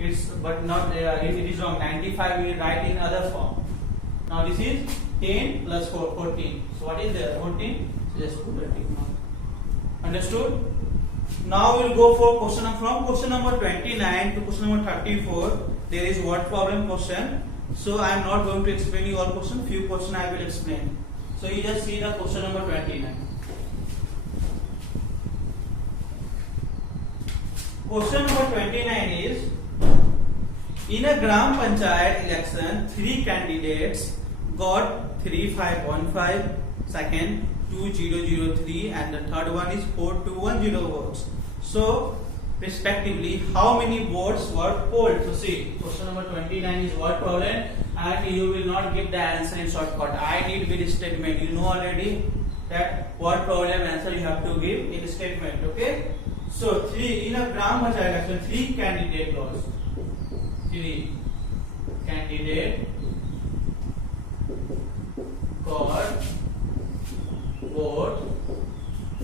It's but not it is wrong. 95 we will write in other form. Now this is 10 plus 4, 14. So what is there? 14. So just put a tick mark. Understood? Now we will go for from question number 29 to question number 34. There is word problem question. So I am not going to explain you all question. Few question I will explain. So you just see the question number 29. Question number 29 is, in a Gram Panchayat election, 3 candidates got 3515, second 2003, and the third one is 4210 votes. So respectively, how many votes were polled? So see, question number 29 is word problem, and you will not give the answer in shortcut. I need with statement. You know already that word problem answer you have to give in statement. Okay. So 3 in a Gram Panchayat election, 3 candidate lost. 3 candidate got vote.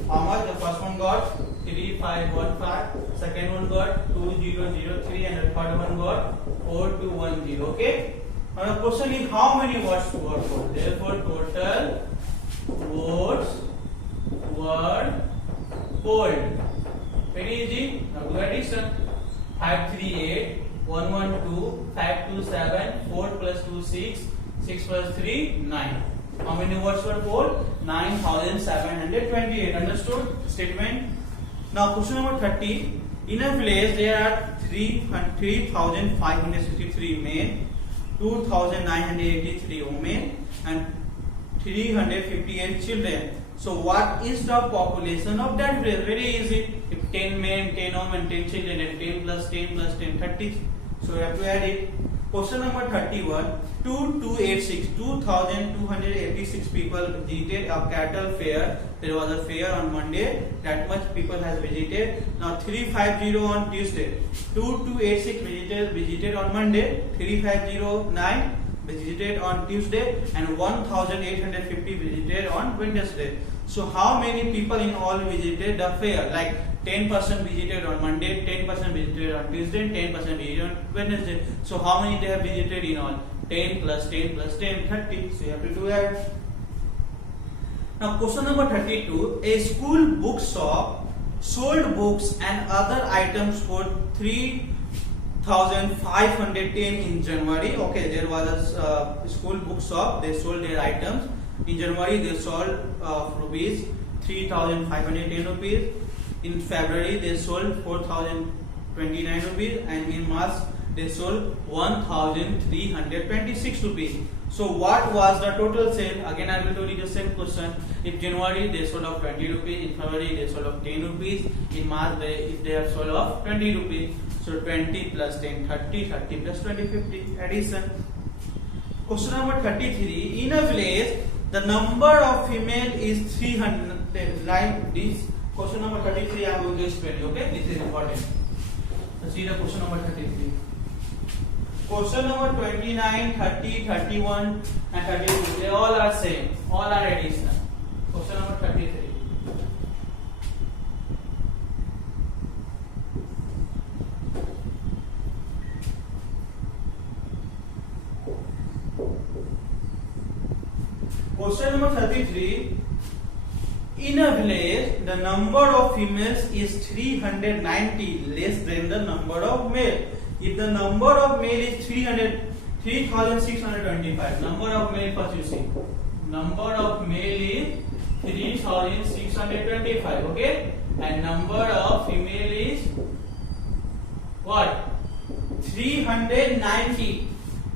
How much? The first one got 3515, second one got 2003, and the third one got 4210. Okay. Now the question is, how many votes were polled? Therefore, total votes were polled. Very easy. Now do addition. 538, 112, 527, 4 plus 2 6, 6 plus 3 9. How many votes were polled? 9,728. Understood? Statement. Now question number 30. In a village there are 3,563 men, 2,983 women, and 358 children. So what is the population of that village? Very easy. If 10 men, 10 women, 10 children, and 10 plus 10 plus 10, 30. So we have to add it. Question number 31. 2,286 people visited a cattle fair. There was a fair on Monday. That much people has visited. Now 350 on Tuesday. 2286 visited on Monday. 3509 visited on Tuesday, and 1850 visited on Wednesday. So how many people in all visited the fair? Like 10% visited on Monday, 10% visited on Tuesday, 10% visited on Wednesday. So how many they have visited in all? 10 plus 10 plus 10, 30. So you have to do that. Now question number 32. A school bookshop sold books and other items for 3,510 in January. Okay, there was a school bookshop. They sold their items. In January, they sold rupees 3,510 rupees. In February, they sold 4,029 rupees, and in March, they sold 1,326 rupees. So what was the total sale? Again, I will tell you the same question. In January, they sold of 20 rupees. In February, they sold of 10 rupees. In March, they have sold of 20 rupees. So 20 plus 10, 30, 30 plus 20, 50. Addition. Question number 33. In a village, the number of female is 300. Like this. Question number 33, I am going to explain you. Okay, this is important. So see the question number 33. Question number 29, 30, 31, and 32. They all are same. All are additional. Question number 33. Question number 33. In a village, the number of females is 390, less than the number of male. If the number of male is 3,625, number of male first you see. Number of male is 3,625, okay? And number of female is what? 390.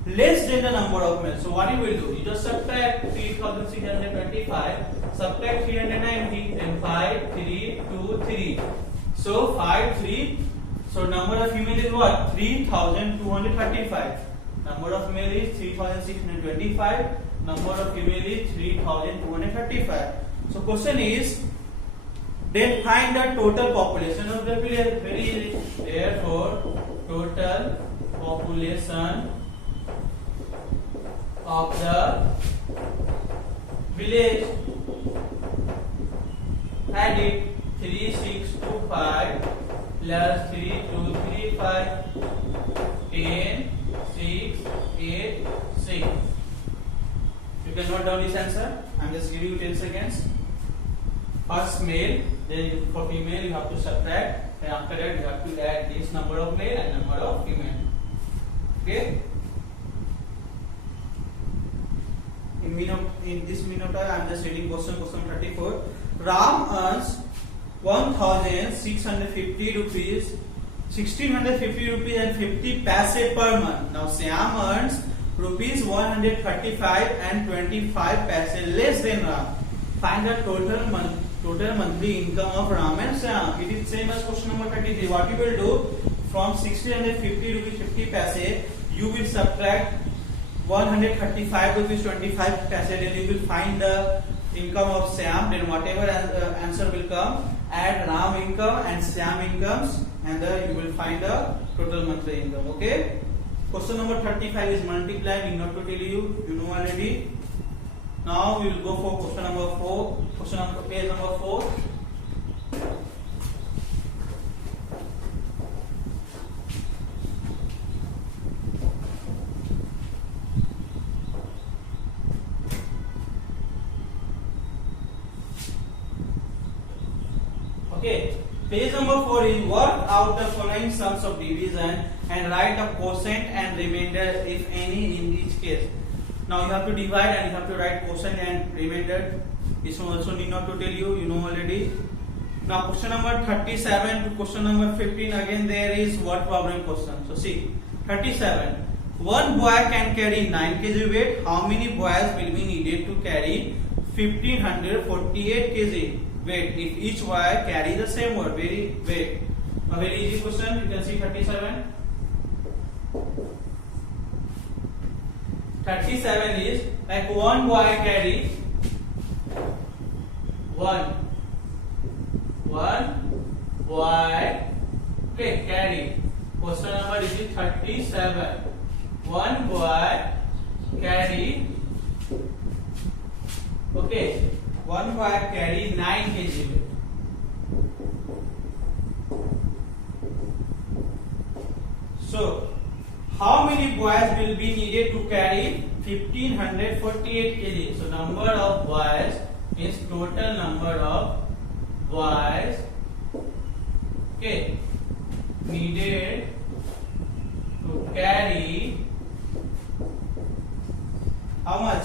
Less than the number of males. So what you will do? You just subtract 3,625, subtract 390, then 5, 3, 2, 3. So 5, 3. So number of female is what? 3,235. Number of male is 3,625. Number of female is 3,235. So question is, then find the total population of the village. Very easy. Therefore, total population of the village. Add it. 3625 plus 3235 10, 6, 8, 6. You can note down this answer. I'm just giving you 10 seconds. First male, then for female you have to subtract, and after that you have to add this number of male and number of female. Okay. In this minute, I'm just reading question 34. Ram earns 1,650 rupees, 1,650 rupees and 50 paise per month. Now Syam earns rupees 135 and 25 paise less than Ram. Find the total monthly income of Ram and Syam. It is same as question number 33. What you will do, from 1,650 rupees 50 paise, you will subtract 135 rupees 25 paise, then you will find the income of Syam. Then whatever answer will come, add Ram income and Syam incomes, and you will find the total monthly income. Okay. Question number 35 is multiply. We not to tell you, you know already. Now we will go for question number 4. Page number 4. Okay, page number 4 is work out the following sums of division and write the quotient and remainder if any in each case. Now you have to divide and you have to write quotient and remainder. This one also need not to tell you, you know already. Now question number 37 to question number 15, again there is word problem question. So see, 37. One boy can carry 9 kg weight. How many boys will be needed to carry 1548 kg weight if each boy carry the same weight? A very easy question. You can see 37. 37 is like one boy carry one boy, okay, carry. Question number is 37. One boy carry, okay, one boy carry 9 kg weight. So how many boys will be needed to carry 1548 kg? So number of boys is total number of boys, okay, needed to carry how much?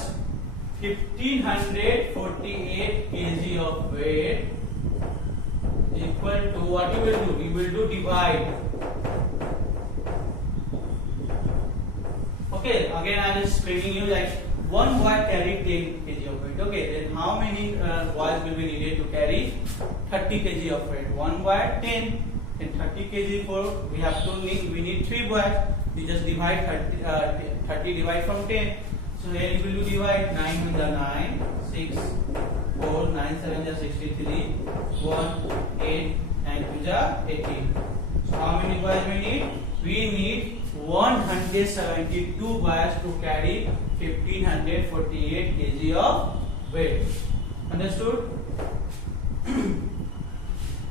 1548 kg of weight equal to what you will do? You will do divide. Okay, again I am just explaining you like one boy carried 10 kg of weight. Okay, then how many boys will be needed to carry 30 kg of weight? One boy 10, and 30 kg for we need 3 boys. We just divide 30 divide from 10. So here you will divide 9 with the 9, 6, 4, 9, 7 is 63, 1, 8, and 2 is 18. So how many boys we need? We need 172 boys to carry 1548 kg of weight. Understood?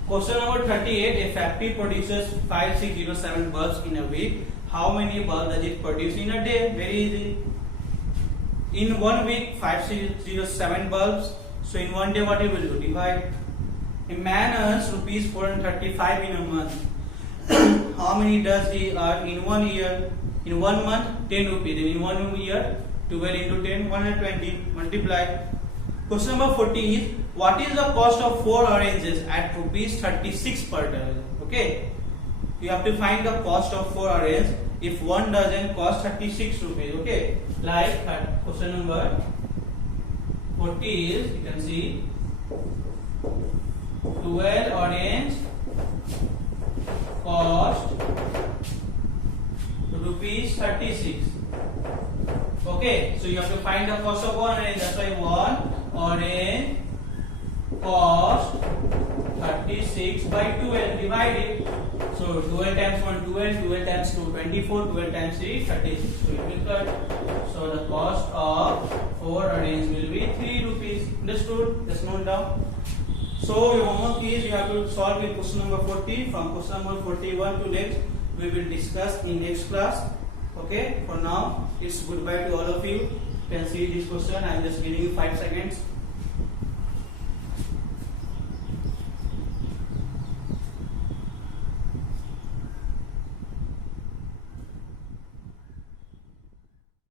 Question number 38. A factory produces 5607 bulbs in a week. How many bulbs does it produce in a day? Very easy. In 1 week, 5607 bulbs. So in 1 day, what you will do? Divide. A man earns rupees 435 in a month. How many does he earn in 1 year? In 1 month, 10 rupees. Then in 1 year, 12 into 10, 120. Multiply. Question number 40 is, what is the cost of 4 oranges at rupees 36 per dozen? Okay. You have to find the cost of 4 oranges. If 1 dozen cost 36 rupees. Okay. Like question number 40 is, you can see 12 orange cost rupees 36. Okay, so you have to find the cost of 1 orange. That's why 1 orange cost 36 by 12. Divide it. So 12 times 1 12, 12 times 2 24, 12 times 3 36. So it will cut. So the cost of 4 orange will be 3 rupees. Understood? Just note down. So your homework is you have to solve in question number 40. From question number 41 to next we will discuss in next class. Okay, for now it's goodbye to all of you. You can see this question. I am just giving you 5 seconds.